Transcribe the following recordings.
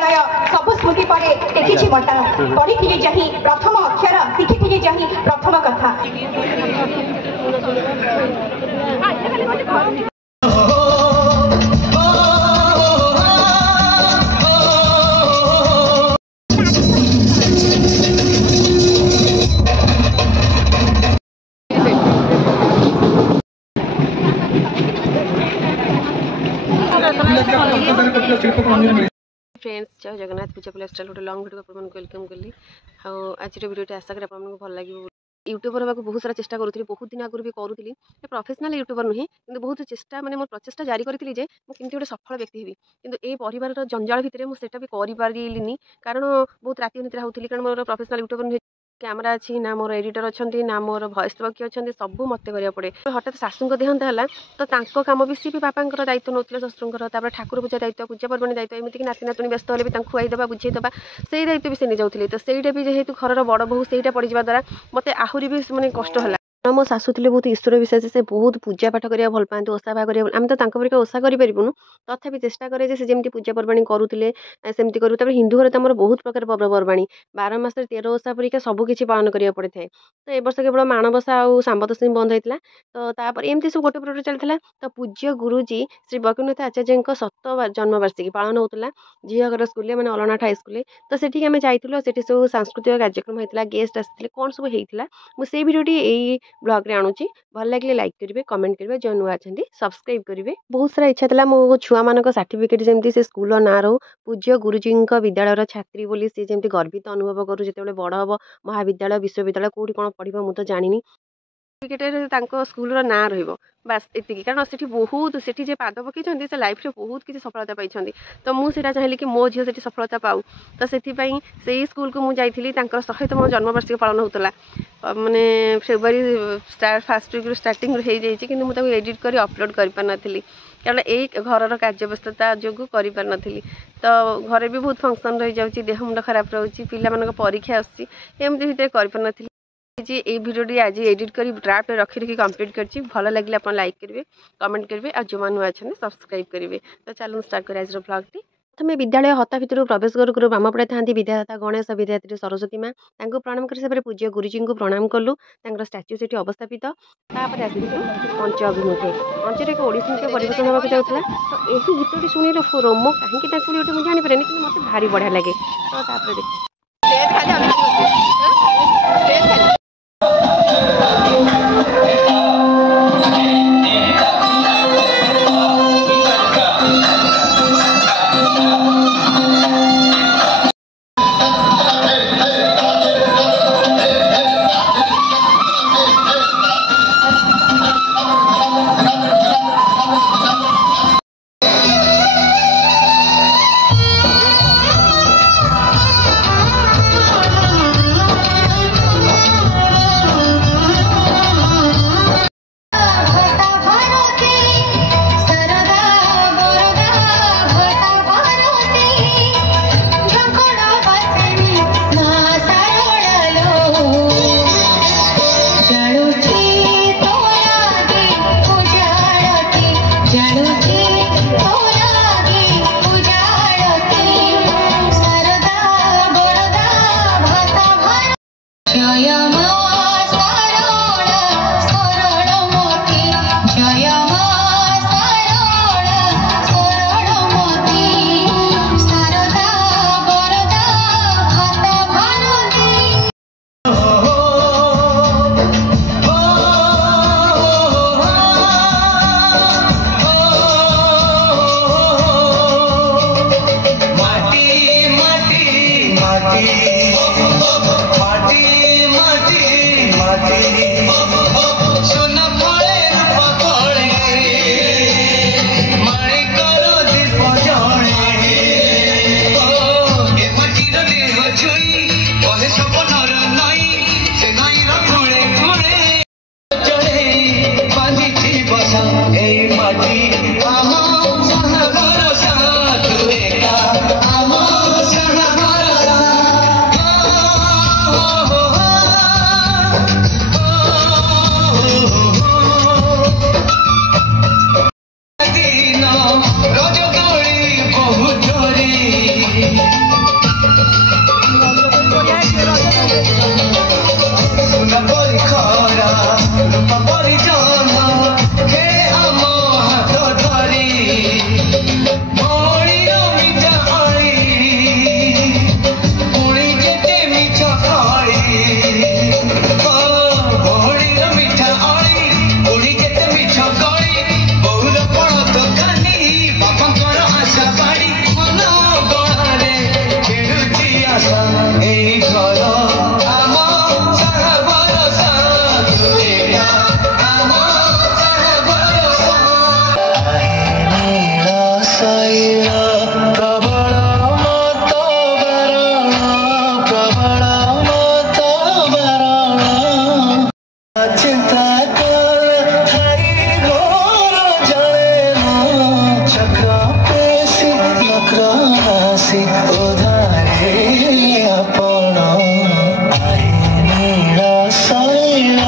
विद्यालय सब स्मृति पड़े देखी बर्तन पढ़ी जही प्रथम अक्षर शिखी जही प्रथम कथा। फ्रेंड्स जय जगन्नाथ पूजा लाइफस्टाइल गोटे लंग वीडियो आपको वेलकम कली आज वीडियो आशा करी आपको भल लगे। यूट्यूबर होगा बहुत सारा चेष्टा करूँ बहुत दिन आगुरी भी करूँ प्रोफेशनल यूट्यूबर नुहे कि बहुत चेष्टा माने मोर प्रचेषा जारी करी जे मुझे गोटे सफल व्यक्ति हेबी कि परिवार जंजाल भितर मुझे भी करें कारण बहुत राति निद्रा होती कारण मोर प्रोफेशनल यूट्यूबर नुहे कैमरा अच्छी ना मोर एडिटर अच्छा ना मोर भॉइस देवक अच्छा सब मत करा पड़े। हठात शाशु देहांत है तो कम भी सी भी बापा दायित्व नौते शशुर ठाकुर पूजा दायित्व पूजा पर्वणी दायित्व एमती नाती नातुणी व्यस्त हेल्ले भी खुआईदेवा बुझेदेवा से दायित्व भी से नहीं जाऊँगी तो सहीटा भी जेहेतु घर बड़ बहु से पड़जा द्वारा मत आहरी भी मानते कष्ट है। मो शाशु थे बहुत ईश्वर विश्वासी से बहुत पूजा पाठ करा भल पाते ओषा भाग आम तो परिका ओषा करूँ तथापि चेष्टा करे जमी पूजा पर्वाणी करुले सेमती करूँ। हिंदू घर तो आम बहुत प्रकार पर्वपर्वाणी 12 मास 13 ओषा परिका सबकि पालन करा पड़े था तो ए वर्ष केवल माणबसा और सांबदशमी बंद होता तो तापर एमती सब गोटे प्रोट चलता तो पूज्य गुरुजी श्री वैकुंठ आचार्य 7 जन्मवार्षिकी पालन होता झील स्कूल मैंने अलनाथ हाईस्कूल तो सेठी आम जाइलु से सब सांस्कृतिक कार्यक्रम होता गेस्ट आसते कौन सब होता मुझे भिडियोटी यही ब्लॉग रे आणुची भल लगे लाइक करेंगे कमेंट करेंगे जो नुआ अच्छा सब्सक्राइब करेंगे। बहुत सारा इच्छा था मो छुआ मान सर्टिफिकेट जमी से स्कूल ना रो पूज्य गुरुजी विद्यालय छात्री बोली सी जमी गर्वित अनुभव करूँ जो बड़ हम महाविद्यालय विश्वविद्यालय कौटी कौन पढ़ा मुझे जानी सर्टिफिकेट स्कूल ना रस एति कारण से बहुत से पाद पकई से लाइफ में बहुत किसी सफलता पाई तो मुझे चाहिए कि मो झील से सफलता पाऊ तो से स्कूल को मुझे 100तम जन्मवार्षिकी पालन होता माने फेब्रुआरी फास्ट वीक स्टार्टिंग हो मुझे एडिट कर अपलोड कर पार नी कारण यही घर कार्यव्यस्तता जो कर पार नी तो घरे भी बहुत फंक्शन रही जाऊँगी देह मुंड खराब रोचे पिला परीक्षा आमती भितर कर पार नी ये वीडियो आज एडिट कर ड्राफ्ट रखी रखी कंप्लीट कर भल लगे आप लाइक करेंगे कमेंट करेंगे और जो नुआ अच्छा सब्सक्राइब करेंगे। तो चलो स्टार्ट करें आज ब्लॉगटी। प्रथम विद्यालय हता भितर प्रवेश करू करू बामपड़े था विद्यादाता गणेश विद्यार्थी सरस्वती माँ प्रणाम कर पूज्य गुरुजी को प्रणाम कलु स्टाच्यू से अवस्थापित तापर आस मंच अभिमुखे मंचर एक ओडिसी नृत्य परिवेशन होगा जाऊँगा तो यही गीतटी शुणी रोम कहीं मुझे जानीपे कि मत भारी बढ़िया लगे तो माटी आसी उधारे आपण आए नीला शैला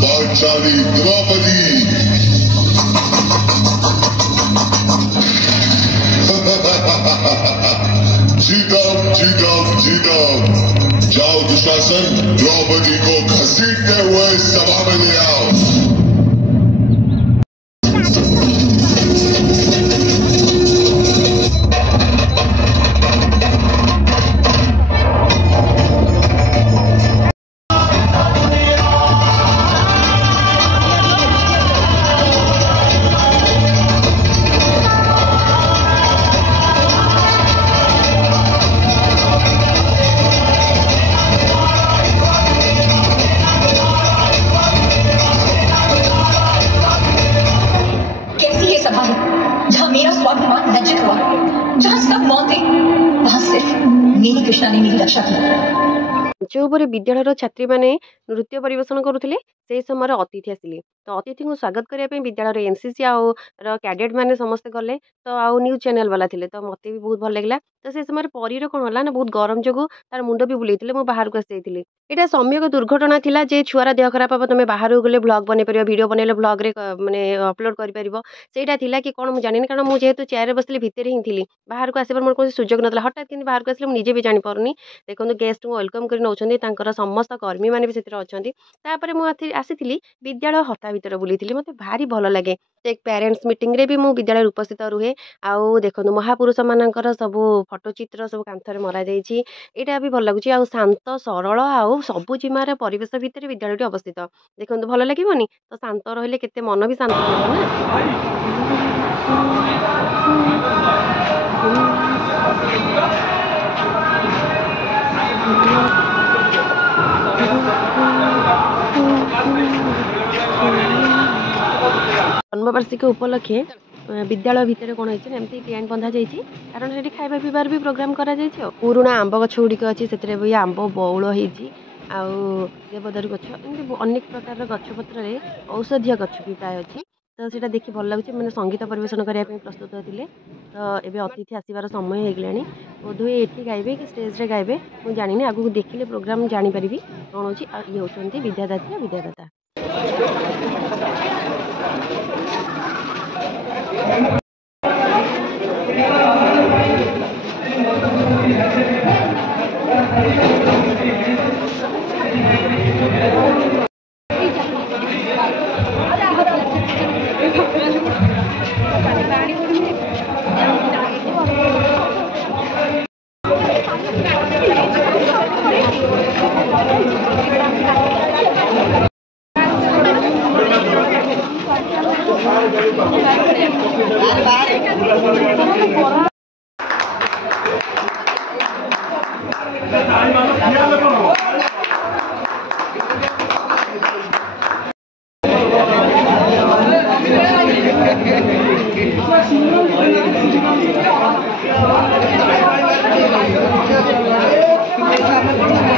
पांचाली द्रौपदी जीता जाओ दुशासन द्रौपदी को घसीटते हुए सभा में ले आओ। जहाँ मेरा स्वाभिमान लज्जित हुआ, जहाँ सब मौन थे, वहाँ सिर्फ मेरी कृष्णा ने मेरी रक्षा की। जो विद्यालय छात्री मैंने नृत्य परिवेशन करुले से समय अतिथि आसिले तो अतिथि को स्वागत करने विद्यालय एनसीसी आउ कैडेट मैंने समस्ते गले तो आउ न्यूज चैनल वाला थे तो मत भी बहुत भल लगे तो से समय परीर कौन है ना बहुत गरम जो तार मुंड भी बुलेते मुझे बाहर को आसी यहाँ सम्यक दुर्घटना थिला जे छुआर देह खराब हम तुम बाहर गले ब्लॉग बन पार वीडियो बनइले ब्लॉग रे माने अपलोड कर थिला कि कौन मुझे जानी कारण मुझे जेहेतु चेयर बसली भितर ही थी बाहर को आसबार मोर कोई सुजोग ना हठात कि बाहर को आसले मुझे भी जानीपारूनी देखो गेस्ट को वेलकम कर नौकर समस्त कर्मी मैंने भी से अच्छा मुझे आसी विद्यालय हता भितर बुली मत भारी भल लगे एक पेरेंट्स मीटिंग रे भी मु विद्यालय उपस्थित रुहे आउ देखो महापुरुष मानकर सब फटोचित्र सब कांथरे मरा जाइए यहाँ भी भल लगुच आ शांत सरल आउ सबु जिमार परिवेश भितर विद्यालय अवस्थित देखो भल लगे तो शांत रहिले केते मन भी शांत जन्मवार्षिक उपलक्षे विद्यालय भितर कौन होती एमती टेंट बंधा जाइए कारण से खाଇବା पिबार भी प्रोग्राम करा जाइए पुराणा आंब गछ गुड़िक अच्छी से भी आंब बौल होती आउ देवदारू गछ एमती अनेक प्रकार गछपत्र औषधीय गछ भी प्राय अच्छी तो सीटा देखी भल लगे मैंने संगीत परिवेशन करने प्रस्तुत होते तो ये अतिथि आसबार समय हो गलानी बोधे ये गाइबे कि स्टेज रे गाइबे मुझे जानी आगू देखिले प्रोग्राम जानीपारि कौन हो ये होती विद्यादाता विद्यादाता Gracias.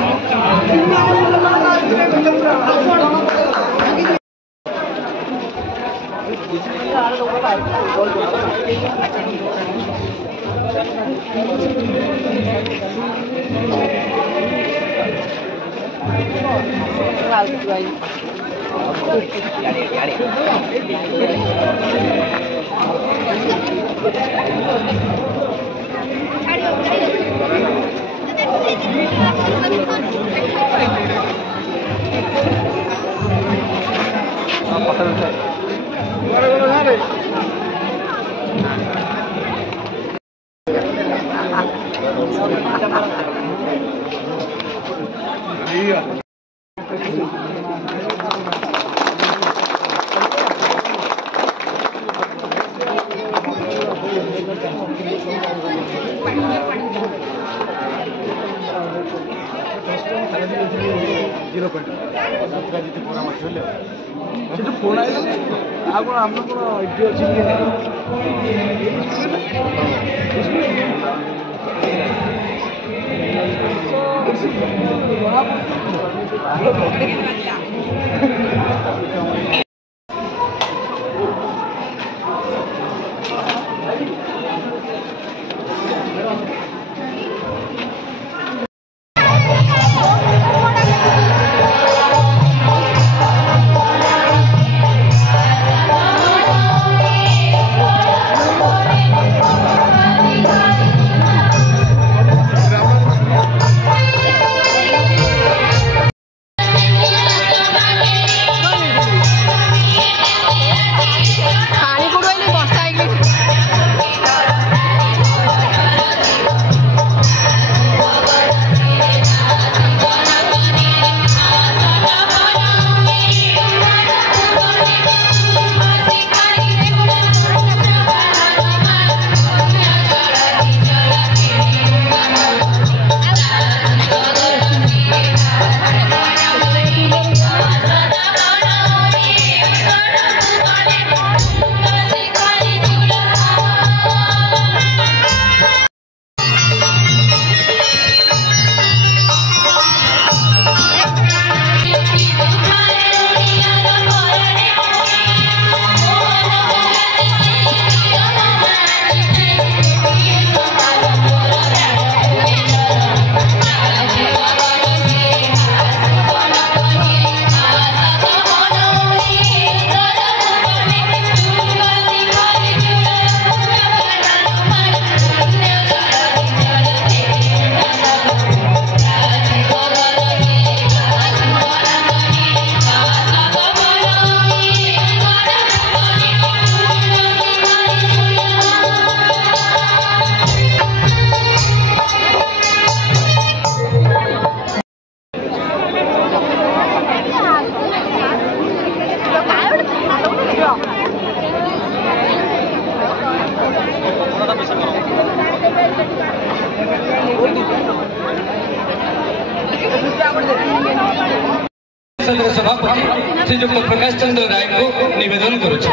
सभापति श्रीजुक्त प्रकाश चंद्र राय को निवेदन करुछे।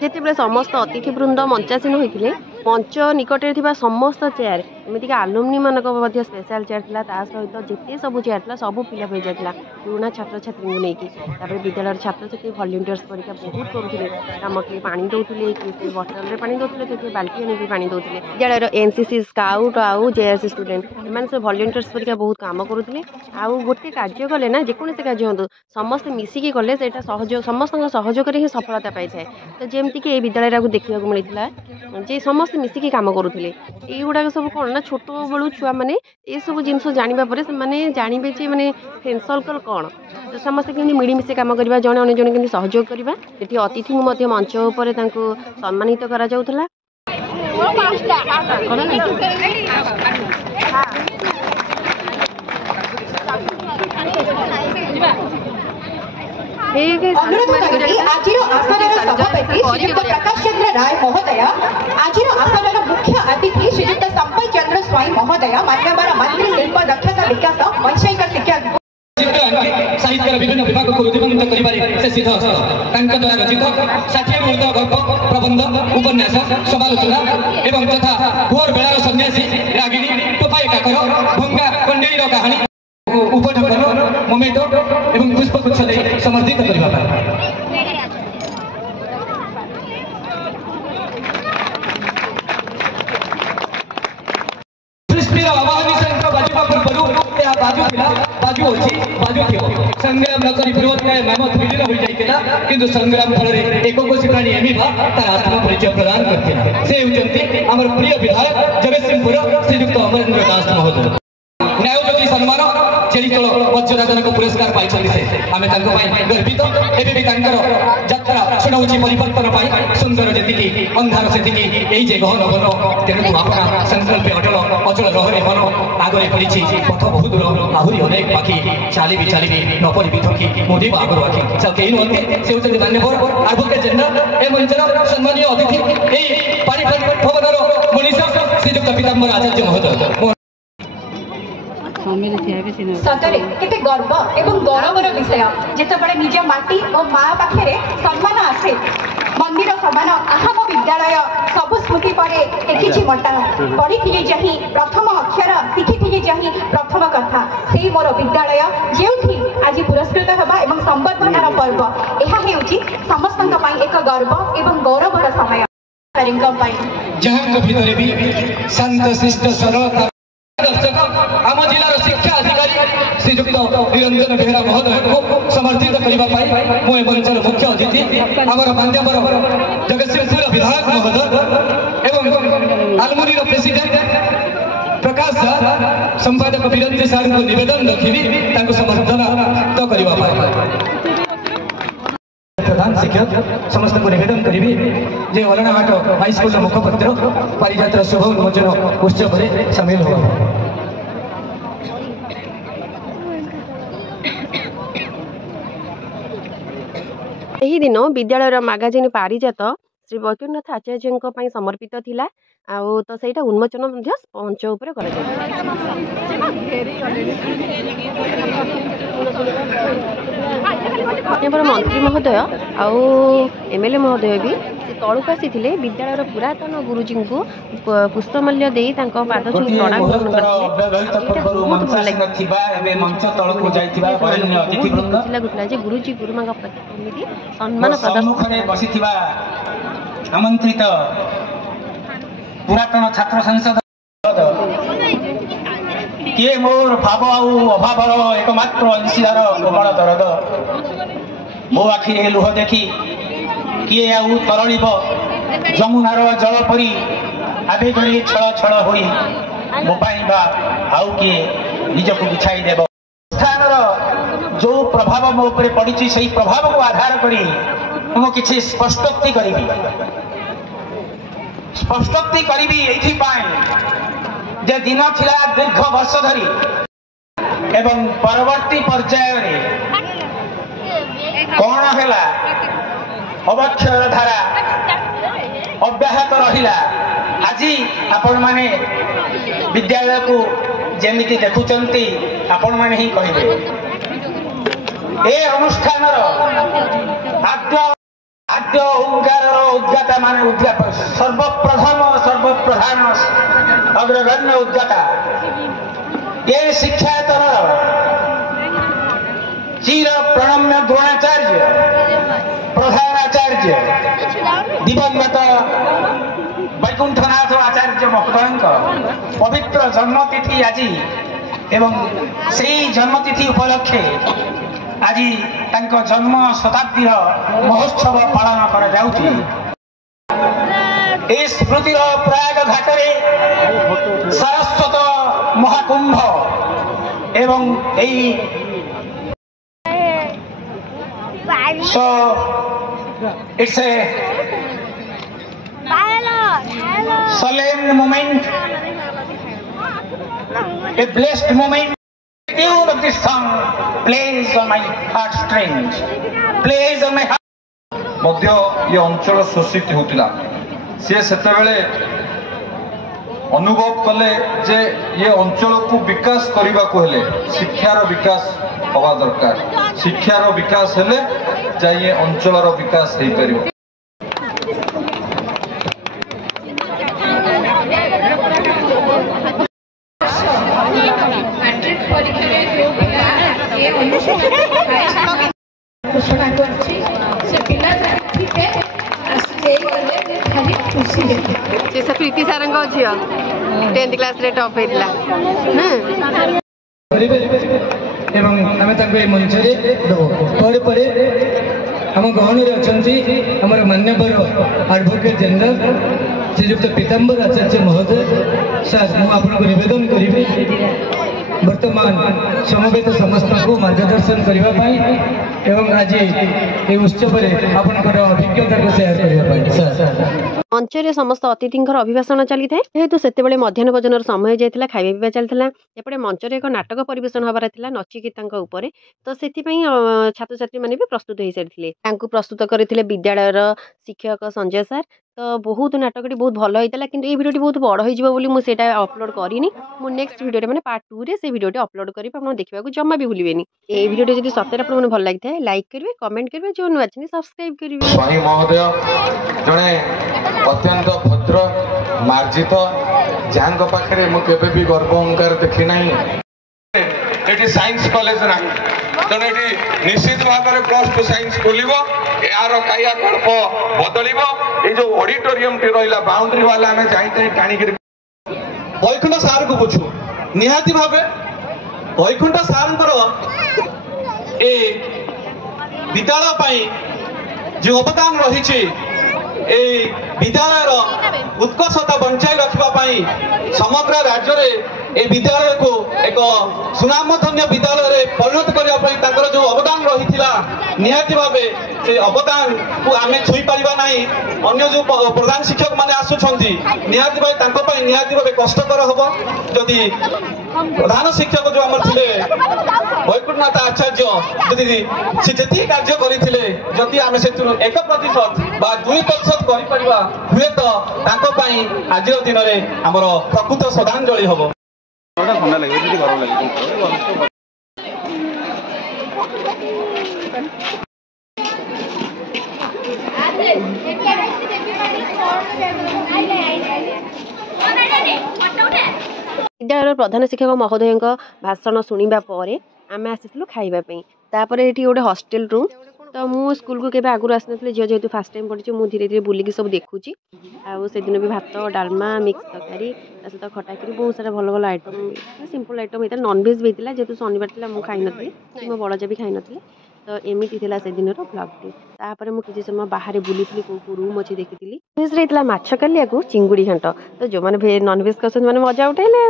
जेतेबेले समस्त अतिथि वृंद मंचासीन होते मंच निकटे थी समस्त चेयर एमतीक आलुमनी मानक स्पेशल चेयर था ता सहित जिते सब चेयर था सब फिलअप हो जाता पुराना छात्र छात्री को लेकिन विद्यालय छात्र छात्री भलेंटियर्स परीक्षा बहुत करुले आम किए पानी दौले किए बटल पानी दौले किए बाल्टी आने पानी दौले विद्यालय एनसीसी स्काउट आउ जेआरसी स्टूडेंट एम सब भलेंटियर्स परीक्षा बहुत काम करुले आउ गोटे कार्य कले ना जेकोसी कार्य हूँ समस्ते मिसिकी कले सहयोग समस्त सहयोग ही सफलता पाई था। तो जमीक ये विद्यालय को देखा मिलता जे समस्त मिसिकी काम करुले युवा सब कौन ना छोट बड़ू छुआ मैंने ये सब जिन जानापर से जानवे जे मैंने फ्रेंड सर्कल कौन समस्ते केमी मिलमिशे कम करवा जड़े अन्य जन के सहयोग करवा ये अतिथि को मंच उपर सम्मानित करा जाउथला। प्रकाश चंद्र राय महोदय आज आसन मुख्य अतिथि श्रीजुक्त संपत चंद्र स्वाई महोदय मान्यवर मंत्री शिल्प दक्षता विकास वैषयिक शिक्षा साहित्य विभिन्न विभाग को रुद्धिमंत कर सिद्ध द्वारा रचित 60 ऊर्ध्व गल्प प्रबंध उपन्यास समालोचना एवं तथा भोर बेलार सन्यासी रागिणी टोपाई काकर भंगा कंडेईर कहानी उपढंकन मोमेंटो एवं पुष्पगुच्छ समर्थित करने आवाहनी सहित बाजुवा पूर्व यह बाजुला बाजू अच्छी बाजुथिव संग्राम नकरी बृहत्काय नामत विलीन हो जाइतिला किंतु संग्राम फल एक कोशी प्राणी एमिभा तार आत्म परिचय प्रदान करथिला से होचंती हमर प्रिय विधायक जगतसिंहपुर श्रीयुक्त अमरेंद्र दास महोदय न्याय ज्योति सम्मान चेरिचल मर्यादाजनक पुरस्कार पाई से आम गर्वित एवं यात्रा शुणाऊँ परिवर्तन सुंदर जी अंधार से जे गहन वन तेणु आपना संकल्प अटल अचल रहे मन आगे पड़ी पथ बहुत दूर आहरी अनेक पाखी चली नपरी थकी मोदी आगर आखि कई नुहति से होती मान्यवर एडवोकेट जनरल ए मंचर सम्मानीय अतिथि पारिवारिक भवन मनीष श्रीयुक्त पीताम्बर आचार्य महोदय सतरे केते गर्व एवं गौरवर विषय जेतेबेले निज माटी और माँ पाखे सम्मान आसे मंदिर समान अहम विद्यालय सब स्मृति पर देखी मटा पढ़ी जही प्रथम अक्षर शिखी जही प्रथम कथा से मोर विद्यालय जो आज पुरस्कृत होगा एवं संबर्धनार पर्व यह समस्त एक गर्व एवं गौरवर समय जहाँ भीतर भी शांत शिष्ट सरल दर्शक आम जिलार शिक्षा अधिकारी श्रीयुक्त निरंजन बेहरा महोदय को समर्थित करने मु मंचर मुख्य अतिथि आमर मान्यवर जगतसिंहपुर विधायक महोदय एवं आलमुरी प्रेसिडेंट प्रकाश सार संपादक वीरेंद्र सार को निवेदन रखी समर्थन तो करने प्रधान शिक्षक समस्त को निवेदन करी जे अलनाघाट हाईस्कूल मुखपत्र पारिजातर शुभ उन्मोचन उत्सव में सामिल हो यही दिन विद्यालय मैगजीन पारिजात श्री वैकुंठनाथ आचार्य समर्पित थिला आउ तो सहीटा उन्मोचन पंच उपर माननीय मंत्री महोदय आउ एमएलए महोदय भी तलुक आसी विद्यालय पुरातन गुरुजी को पुष्पमाल्य दे पाद प्रणाम लगुला गुरुजी गुरुमा प्रति सम्मान प्रदर्शन आमंत्रित पुरातन छात्र संसद किए मोर भाव अभावर एकमात्र अंशीदार कोमल दरद मो आखिरे लुह देखी किए आउ तरलिब जमुनार जल परी आवेगरे छल छल होई मो पाइबा आउ किए निजको बिछाई देव स्थानर जो प्रभाव मो उपरे पड़ी से प्रभाव को आधार करी मु किछि स्पष्टोक्ति करिबी जे दिन थिला दीर्घ वर्ष धरी एवं परवर्ती पर्याय कौन है अवक्षय धारा अब्याहत रहिला आज आपण माने विद्यालय को जेमिति देखुचंती आपण माने ही कहिबे ए अनुष्ठान आद्य ओंकार उद्गाता माने उद्गाता सर्वप्रधान अग्रगण्य उद्गाता ये शिक्षायतन चीर प्रणम्य द्रोणाचार्य प्रधानाचार्य दिवंगत वैकुंठनाथ आचार्य महोदय पवित्र जन्मतिथि आज एवं से जन्मतिथि उपलक्षे आज तांको जन्म शताब्दी महोत्सव पालन कर जाउची ए स्मृतिर प्रयाग घाटरे सारस्वत महाकुंभ एवं so it's a solemn moment, a blessed moment. The tune of this song plays on my heartstrings, plays on my heart. मध्य ये अंचल शोषित होतिला से सेते बेले अनुभव कले जे ये अंचल को विकास करबा को हेले शिक्षार विकास हवा दरकार शिक्षार विकास हेले जाय ये अंचलर विकास हेई परिबो घोषणा करछि से पिला ठीक है ନେଇଗଲେ ଖାଲି ଖୁସି ହେବେ। ସେ ପ୍ରୀତି ସାରଙ୍କ ଝିଅ 10th କ୍ଲାସରେ ଟପ୍ ହେଇଥିଲା। ଏବଂ ଆମେ ତାଙ୍କୁ ଏ ମଞ୍ଚରେ ଦେବୁ। ପରେ ପରେ ଆମ ଗହଣରେ ଅଛନ୍ତି ଆମର ମାନ୍ୟବର ଆଡଭୋକେଟ୍ ଜେନେରାଲ ଶ୍ରୀଯୁକ୍ତ ପୀତାମ୍ବର ଆଚାର୍ଯ୍ୟ ମହୋଦୟ। ସାର୍ ମୁଁ ଆପଣଙ୍କୁ ନିବେଦନ କରିବି ବର୍ତ୍ତମାନ ସମବେତ ସମସ୍ତଙ୍କୁ ମାର୍ଗଦର୍ଶନ କରିବା ପାଇଁ ଏବଂ ଆଜି ଏହି ଉତ୍ସବରେ ଆପଣଙ୍କର ଅଭିଜ୍ଞତାକୁ ସେୟାର କରିବା ପାଇଁ। ସାର୍ ମଞ୍ଚରେ ସମସ୍ତ ଅତିଥିଙ୍କର ଅଭିଭାଷଣ ଚାଲିଥାଏ। ଯେହେତୁ ସେତେବେଳେ ମଧ୍ୟାହ୍ନ ଭୋଜନର ସମୟ ଯାଇଥିଲା, ଖାଇବା ପିଇବା ଚାଲିଥିଲା। ଏପଟେ ମଞ୍ଚରେ ଏକ ନାଟକ ପରିବେଷଣ ହେବାର ଥିଲା ନଚିକେତାଙ୍କ ଉପରେ। ତ ସେଥିପାଇଁ ଛାତ୍ରଛାତ୍ରୀମାନେ ବି ପ୍ରସ୍ତୁତ ହୋଇସାରିଥିଲେ। ତାଙ୍କୁ ପ୍ରସ୍ତୁତ କରିଥିଲେ ବିଦ୍ୟାଳୟର ଶିକ୍ଷକ ସଞ୍ଜୟ ସାର୍। ତ ବହୁତ ନାଟକଟି ବହୁତ ଭଲ ହେଇଥିଲା, କିନ୍ତୁ এই ଭିଡ଼ିଓଟି ବହୁତ ବଡ଼ ହେଇଯିବ ବୋଲି ମୁଁ ସେଇଟା ଅପଲୋଡ଼ କରିନି। ମୁଁ ନେକ୍ସଟ ଭିଡ଼ିଓରେ ମାନେ ପାର୍ଟ 2ରେ ସେ ଭିଡ଼ିଓଟି ଅପଲୋଡ଼ କରିବି, ଆପଣ ଦେଖିବାକୁ ଜମା ବି ଭୁଲିବେନି। এই ভিডিওটি যদি সত্যি আপনার ভাল লাগিଥାଏ লাইক করবে, কমেন্ট করবে, যে নূଆ অଛନ୍ତି সবসক্রাইব করবে। ସ୍ୱାଇଁ ମହୋଦୟ ଜଣେ ଅତ୍ୟନ୍ତ ଭଦ୍ର ମାର୍ଜିତ, ଯାହାଙ୍କ ପାଖରେ ମୁଁ କେବେ ବି ଗର୍ବ ଅହଙ୍କାର ଦେଖି ନାହିଁ। ଏଠି ସାଇନ୍ସ କଲେଜ ନାହିଁ, ତେଣୁ ଏଠି ନିଶ୍ଚିତ ଭାବରେ +2 ସାଇନ୍ସ ଖୋଲିବ, ଏହାର କାୟାକଳ୍ପ ବଦଳିବ। ଏଇ ଯୋଉ ଅଡିଟୋରିୟମଟି ରହିଲା ବାଉଣ୍ଡ୍ରି ବାଲା, ଆମେ ଯାଇଥାଇ ଟାଣିକିରି ବୈକୁଣ୍ଠ ସାର୍ଙ୍କୁ ବୁଝୁ ନିହାତି ଭାବେ ବୈକୁଣ୍ଠ ସାର୍ଙ୍କର ଏ ବିଦ୍ୟାଳୟ ପାଇଁ ଯେଉଁ ଅବଦାନ ରହିଛି, এই বিদ্যালয়ের উৎকর্ষতা বঞ্চাই রাখা সমগ্র রাজ্যের এই বিদ্যালয়কে এক সুনামধন্য বিদ্যালয়ে পরিণত করা তাঁর যে অবদান রয়েছে নিহতি ভাবে সে অবদান কু আমি ছুঁই পারিবা নাই। অন্য যে প্রধান শিক্ষক মানে আসুচার নিহতি ভাবে তাঁর নিহতি ভাবে কষ্টকর হব যদি প্রধান শিক্ষক যে আমার লে বৈকুণ্ঠনাথ আচার্য যদি সে যেত কার্য করে যদি আমি সে 1% বা 2% କରିପାରିବା ହୁଏତ ତାଙ୍କ ପାଇଁ ଆଜିର ଦିନରେ ଆମର ପ୍ରକୃତ ଶ୍ରଦ୍ଧାଞ୍ଜଳି ହବ। ବିଦ୍ୟାଳୟର ପ୍ରଧାନ ଶିକ୍ଷକ ମହୋଦୟଙ୍କ ଭାଷଣ ଶୁଣିବା ପରେ ଆମେ ଆସିଥିଲୁ ଖାଇବା ପାଇଁ। ତାପରେ ଏଠି ଗୋଟେ ହଷ୍ଟେଲ ରୁମ୍। ତ ମୁଁ ସ୍କୁଲକୁ କେବେ ଆଗରୁ ଆସିନଥିଲି, ଝିଅ ଯେହେତୁ ଫାଷ୍ଟ ଟାଇମ୍ ପଢ଼ିଛି, ମୁଁ ଧୀରେ ଧୀରେ ବୁଲିକି ସବୁ ଦେଖୁଛି। ଆଉ ସେଦିନ ବି ଭାତ, ଡାଲମା, ମିକ୍ସ ତରକାରୀ, ତା ସହିତ ଖଟା ଖିରି, ବହୁତ ସାରା ଭଲ ଭଲ ଆଇଟମ୍, ସିମ୍ପଲ୍ ଆଇଟମ୍ ହେଇଥିଲା। ନନଭେଜ୍ ବି ହେଇଥିଲା, ଯେହେତୁ ଶନିବାର ଥିଲା ମୁଁ ଖାଇନଥିଲି, ମୋ ବଡ଼ଜା ବି ଖାଇନଥିଲେ। ତ ଏମିତି ଥିଲା ସେଦିନର ବ୍ଲଗ୍ଟି। ତାପରେ ମୁଁ କିଛି ସମୟ ବାହାରେ ବୁଲିଥିଲି, କେଉଁ କେଉଁ ରୁମ୍ ଅଛି ଦେଖିଥିଲି। ଭେଜ୍ରେ ହେଇଥିଲା ମାଛ କାଲିଆକୁ ଚିଙ୍ଗୁଡ଼ି ଘାଣ୍ଟ। ତ ଯେଉଁମାନେ ନନଭେଜ୍ ଖାଉଛନ୍ତି ସେମାନେ ମଜା ଉଠାଇଲେ।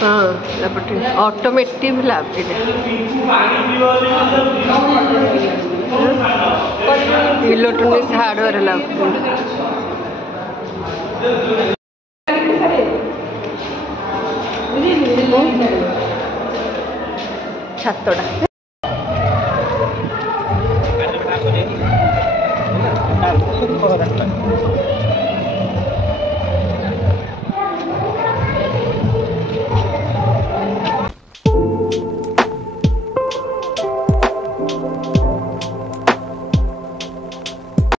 ହଁ, ଏପଟେ ଅଟୋମେଟିଭ୍ ଲାଭ୍ ଏଇଟା ଇଲେକ୍ଟ୍ରୋନିକ୍ସ ହାର୍ଡୱେର୍ ଲାଭ୍। ଛାତଟା